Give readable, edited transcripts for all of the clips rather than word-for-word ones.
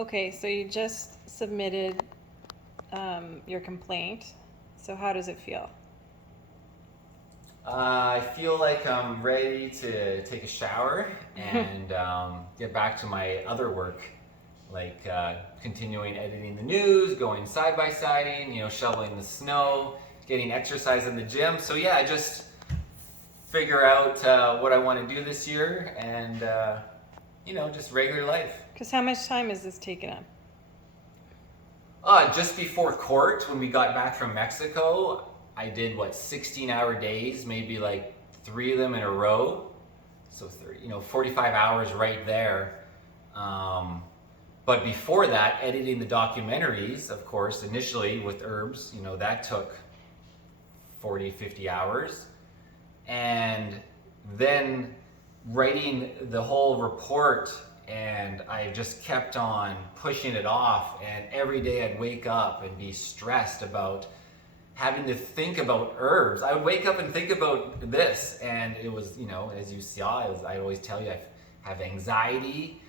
Okay, so you just submitted your complaint. So how does it feel? I feel like I'm ready to take a shower and get back to my other work, like continuing editing the news, going side by siding, shoveling the snow, getting exercise in the gym. So yeah, I just figure out what I want to do this year and just regular life. Because how much time is this taking up? Just before court, when we got back from Mexico, I did 16-hour days, maybe like 3 of them in a row. So 45 hours right there. But before that, editing the documentaries, of course, initially with Erbes, that took 40, 50 hours. And then writing the whole report, and I just kept on pushing it off, and every day I'd wake up and be stressed about having to think about Erbes. I would wake up and think about this, and it was, as you saw, I always tell you, I have anxiety,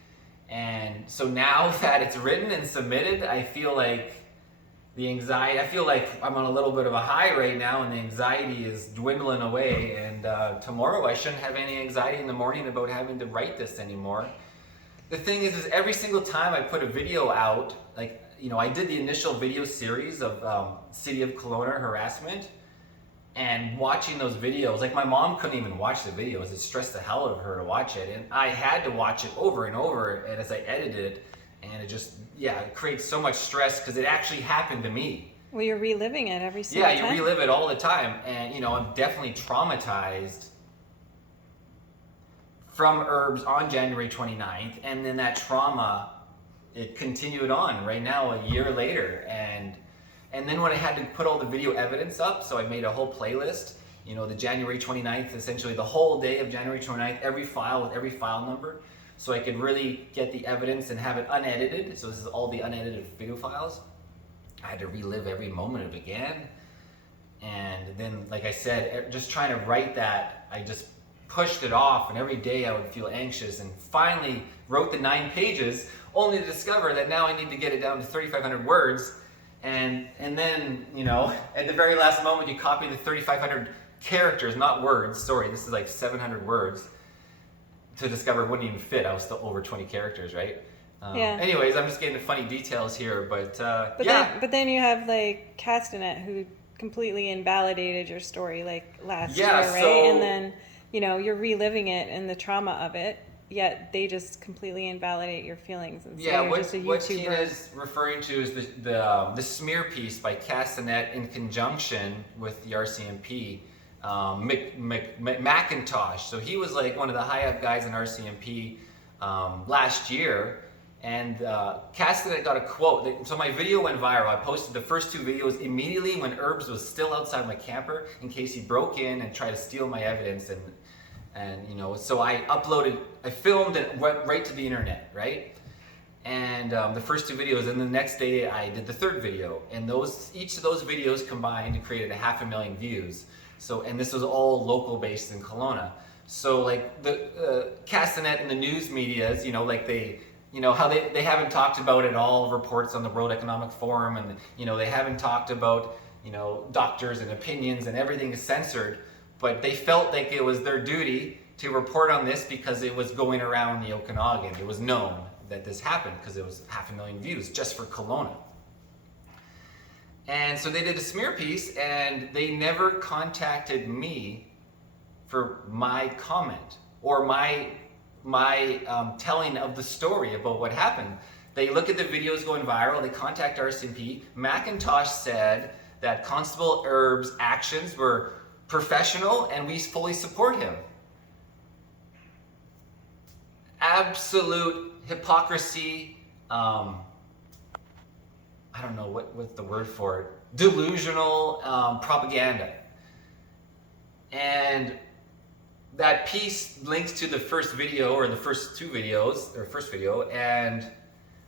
and so now that it's written and submitted, I feel like I feel like I'm on a little bit of a high right now, and the anxiety is dwindling away, and tomorrow I shouldn't have any anxiety in the morning about having to write this anymore. The thing is every single time I put a video out, I did the initial video series of City of Kelowna harassment, and watching those videos, my mom couldn't even watch the videos. It stressed the hell out of her to watch it, and I had to watch it over and over, and as I edited it, and it just, it creates so much stress because it actually happened to me. Well, you're reliving it every single time. Yeah, you relive it all the time, and I'm definitely traumatized from Erbes on January 29th, and then that trauma, it continued on right now a year later, and then when I had to put all the video evidence up, so I made a whole playlist, the January 29th, essentially the whole day of January 29th, every file with every file number, so I could really get the evidence and have it unedited. So this is all the unedited video files. I had to relive every moment of it again, and then, like I said, just trying to write that, I just pushed it off, and every day I would feel anxious, and finally wrote the 9 pages, only to discover that now I need to get it down to 3,500 words, and then, at the very last moment you copy the 3,500 characters, not words, sorry, this is like 700 words, to discover it wouldn't even fit. I was still over 20 characters, right? Yeah. Anyways, I'm just getting the funny details here, but then you have Castanet, who completely invalidated your story last year, right? So, and then you're reliving it and the trauma of it, yet they just completely invalidate your feelings and say you're just a YouTuber. What Tina's referring to is the smear piece by Castanet in conjunction with the RCMP, McIntosh. So he was one of the high up guys in RCMP last year, and Castanet got a quote. So my video went viral. I posted the first 2 videos immediately when Erbes was still outside my camper in case he broke in and tried to steal my evidence, and so I filmed and went right to the internet, right? And the first 2 videos, and the next day I did the 3rd video, and each of those videos combined created 500,000 views. So, and this was all local based in Kelowna. So the Castanet and the news medias, how they haven't talked about it all, reports on the World Economic Forum, and they haven't talked about doctors and opinions, and everything is censored. But they felt like it was their duty to report on this because it was going around the Okanagan. It was known that this happened because it was 500,000 views just for Kelowna. And so they did a smear piece, and they never contacted me for my comment or my telling of the story about what happened. They look at the videos going viral, they contact RCMP. McIntosh said that Constable Erbes' actions were professional, and we fully support him. Absolute hypocrisy. I don't know what's the word for it. Delusional propaganda. And that piece links to the first video, or the first 2 videos, or first video, and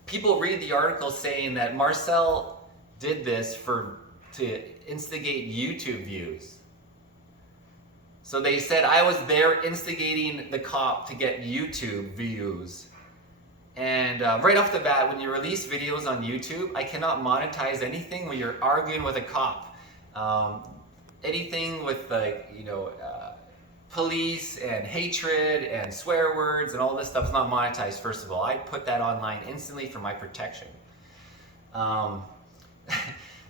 people read the article saying that Marcel did this to instigate YouTube views. So they said I was there instigating the cop to get YouTube views. And right off the bat, when you release videos on YouTube, I cannot monetize anything when you're arguing with a cop. Anything with like, police and hatred and swear words and all this stuff is not monetized, first of all. I put that online instantly for my protection.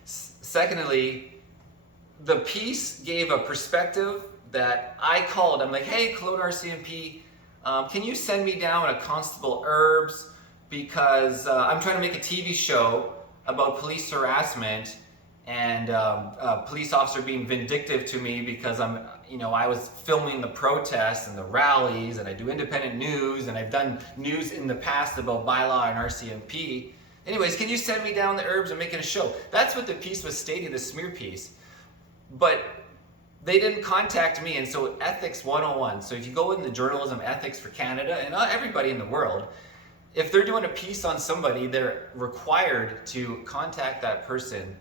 Secondly, the piece gave a perspective that I called. I'm like, hey, Kelowna RCMP, can you send me down a Constable Erbes, because I'm trying to make a TV show about police harassment and a police officer being vindictive to me because I was filming the protests and the rallies, and I do independent news, and I've done news in the past about bylaw and RCMP. Anyways, can you send me down the Erbes and make it a show? That's what the piece was stating, the smear piece. But they didn't contact me, and so Ethics 101. So if you go in the journalism ethics for Canada, and not everybody in the world, if they're doing a piece on somebody, they're required to contact that person.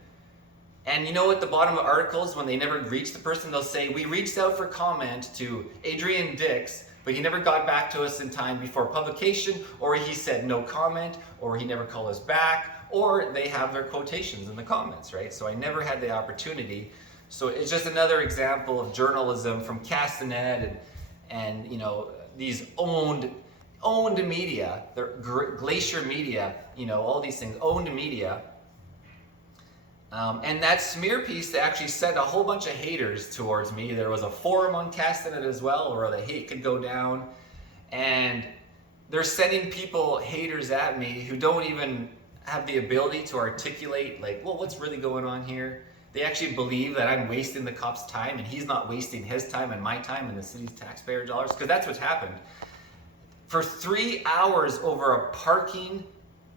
And you know, at the bottom of articles, when they never reach the person, they'll say, we reached out for comment to Adrian Dix, but he never got back to us in time before publication, or he said no comment, or he never called us back, or they have their quotations in the comments, right? So I never had the opportunity. So it's just another example of journalism from Castanet and these owned media, Glacier Media, all these things, owned media. And that smear piece, they actually sent a whole bunch of haters towards me. There was a forum on Castanet as well where the hate could go down. And they're sending haters at me who don't even have the ability to articulate, like, well, what's really going on here? They actually believe that I'm wasting the cop's time, and he's not wasting his time and my time and the city's taxpayer dollars, because that's what's happened. For 3 hours over a parking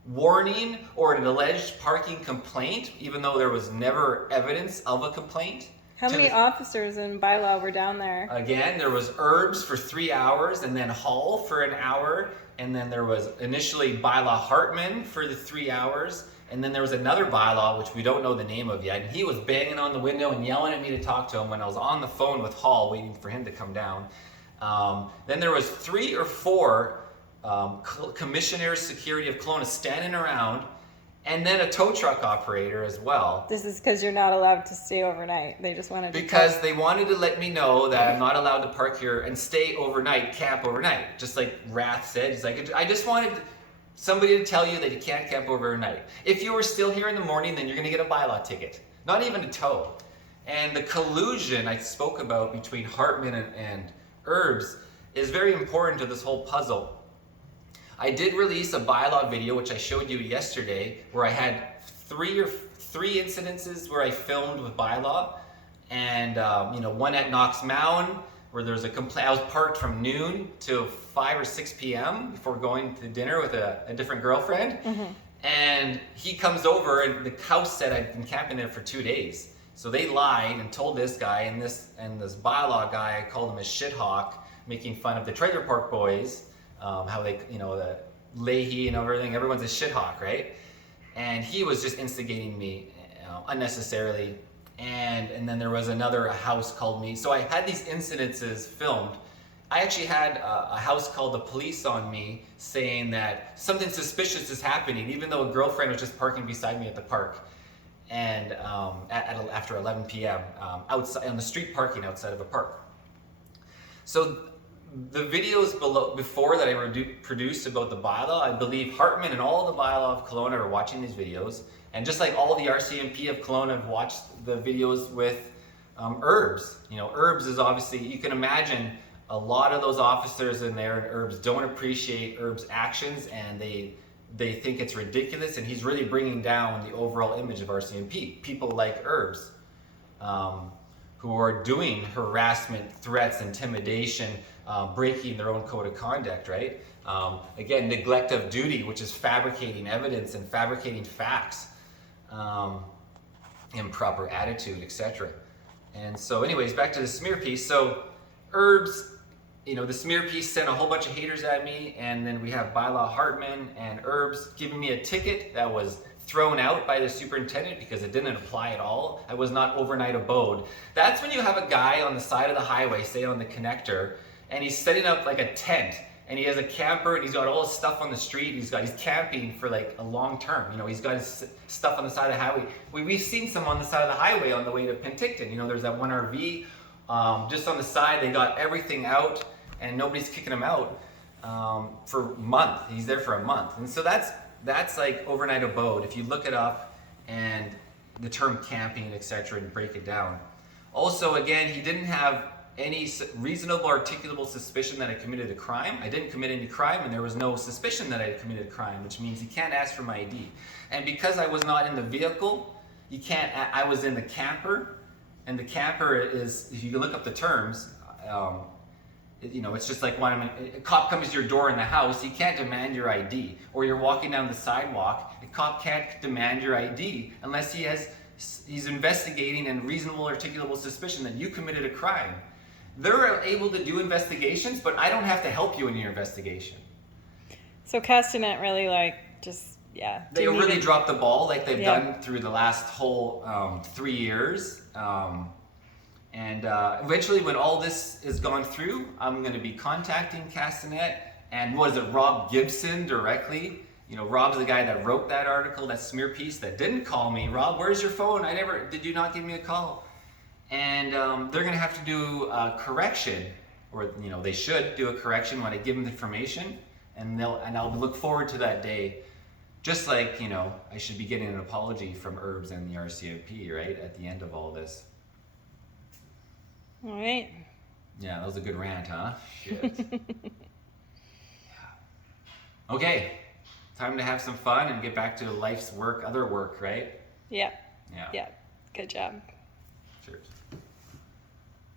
warning or an alleged parking complaint, even though there was never evidence of a complaint. How many officers in bylaw were down there? Again, there was Erbes for 3 hours, and then Hall for an hour, and then there was initially bylaw Hartman for the 3 hours, and then there was another bylaw, which we don't know the name of yet, and he was banging on the window and yelling at me to talk to him when I was on the phone with Hall waiting for him to come down. Then there was 3 or 4 commissioners, security of Kelowna standing around, and then a tow truck operator as well. This is because you're not allowed to stay overnight. They just wanted to Because they wanted to let me know that I'm not allowed to park here and stay overnight, camp overnight. Just like Rath said, he's like, I just wanted somebody to tell you that you can't camp overnight. If you were still here in the morning, then you're going to get a bylaw ticket, not even a tow. And the collusion I spoke about between Hartman and Erbes is very important to this whole puzzle. I did release a bylaw video, which I showed you yesterday, where I had three incidences where I filmed with bylaw, and one at Knox Mountain, where there's a complaint. I was parked from noon to 5 or 6 p.m. before going to dinner with a different girlfriend. Mm-hmm. And he comes over, and the house said I'd been camping there for 2 days. So they lied and told this guy, and this bylaw guy, I called him a shithawk, making fun of the trailer park boys, how they, the Leahy and everything, everyone's a shithawk, right? And he was just instigating me unnecessarily. And then there was another house called me. So I had these incidences filmed. I actually had a house called the police on me saying that something suspicious is happening, even though a girlfriend was just parking beside me at the park. And after 11 p.m. Outside on the street parking outside of a park. So the videos before that I produced about the bylaw, I believe Hartman and all the bylaw of Kelowna are watching these videos. And just like all the RCMP of Kelowna have watched the videos with Erbes. Erbes is obviously, you can imagine a lot of those officers in there and Erbes don't appreciate Erbes' actions, and they think it's ridiculous, and he's really bringing down the overall image of RCMP. People like Erbes, who are doing harassment, threats, intimidation, breaking their own code of conduct, right? Again, neglect of duty, which is fabricating evidence and fabricating facts, improper attitude, etc. And so anyways, back to the smear piece. So Erbes, the smear piece sent a whole bunch of haters at me, and then we have bylaw Hartman and Erbes giving me a ticket that was thrown out by the superintendent because it didn't apply at all. I was not overnight abode. That's when you have a guy on the side of the highway, say on the connector, and he's setting up like a tent, and he has a camper, and he's got all his stuff on the street. He's camping for like a long term. You know, he's got his stuff on the side of the highway. We've seen some on the side of the highway on the way to Penticton. You know, there's that one RV just on the side. They got everything out, and nobody's kicking him out for a month. He's there for a month, and so that's like overnight abode. If you look it up and the term camping, etc., and break it down. Also, again, he didn't have any reasonable articulable suspicion that I committed a crime. I didn't commit any crime, and there was no suspicion that I had committed a crime, which means he can't ask for my ID. And because I was not in the vehicle, you can't. I was in the camper, and the camper is, if you look up the terms, you know, it's just like when a cop comes to your door in the house, he can't demand your ID. Or you're walking down the sidewalk, a cop can't demand your ID unless he's investigating and reasonable articulable suspicion that you committed a crime. They're able to do investigations, but I don't have to help you in your investigation. So Castanet really They really dropped the ball like they've done through the last whole 3 years. And eventually when all this is gone through, I'm going to be contacting Castanet and Rob Gibson directly. You know, Rob's the guy that wrote that article, that smear piece, that didn't call me. Rob, where's your phone? Did you not give me a call? And they're going to have to do a correction, or, you know, they should do a correction when I give them the information, and I'll look forward to that day. Just like, you know, I should be getting an apology from Erbes and the RCMP, right, at the end of all this. All right. Yeah, that was a good rant, huh? Shit. Okay, time to have some fun and get back to life's work, other work, right? Yeah. Yeah. Yeah. Good job. Cheers.